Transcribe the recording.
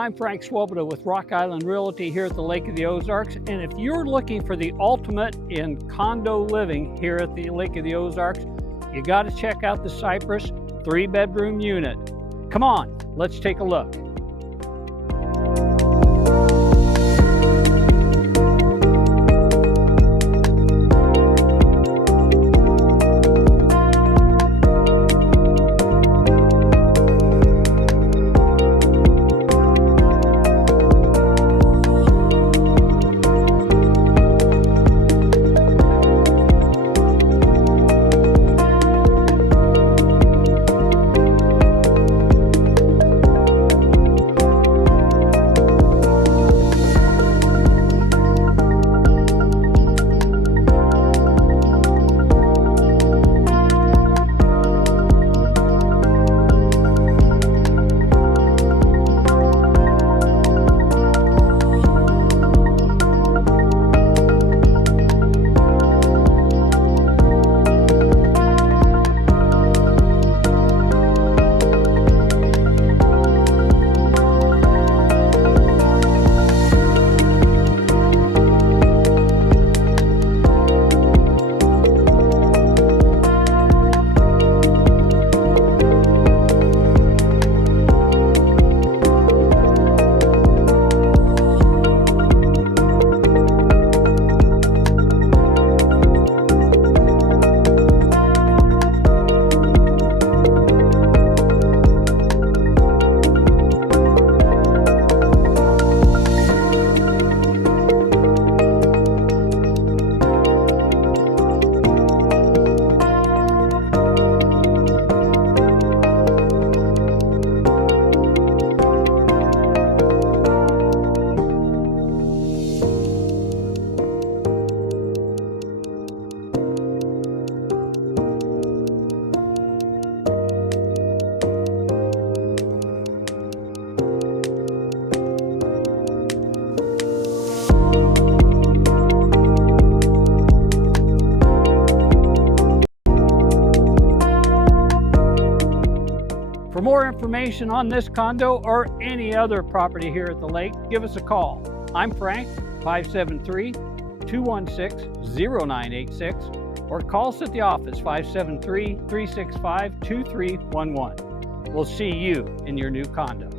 I'm Frank Swoboda with Rock Island Realty here at the Lake of the Ozarks. And if you're looking for the ultimate in condo living here at the Lake of the Ozarks, you got to check out the Cypress 3-bedroom unit. Come on, let's take a look. For more information on this condo or any other property here at the lake, give us a call. I'm Frank, 573-216-0986, or call us at the office, 573-365-2311. We'll see you in your new condo.